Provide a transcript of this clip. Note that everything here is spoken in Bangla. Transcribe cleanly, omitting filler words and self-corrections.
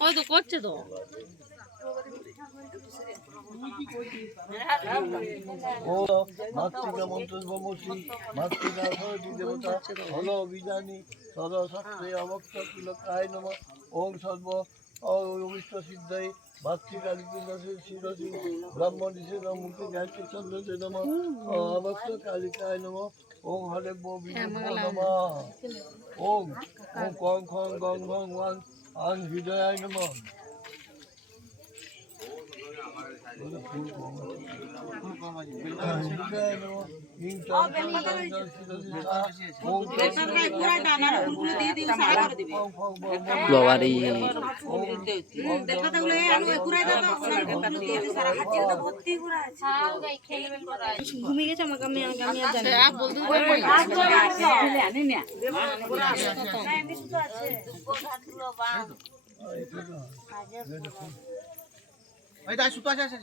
ওই তো করছে তো ও মাতৃকা মন্ত্রী মাতৃকা সরস্বতী দেবতা হল বিজানি সরস্বতী অবক্ত কিলকায় নম ওং সর্ব অবিষ্ট সিদ্ধাই মাতৃকা বিপিন্দাসে শিরসি ব্রহ্মণিষে মুখে গায়ত্রী চন্দ্রসে নম অবক্ত কালিকায় নম ওং হরে নম ওং ওং কং খং গং ঘং ওয়াং আং হৃদয়ায় নম বাবারে ঘুমিয়ে গেছে আমাকে আমি সুতো আছে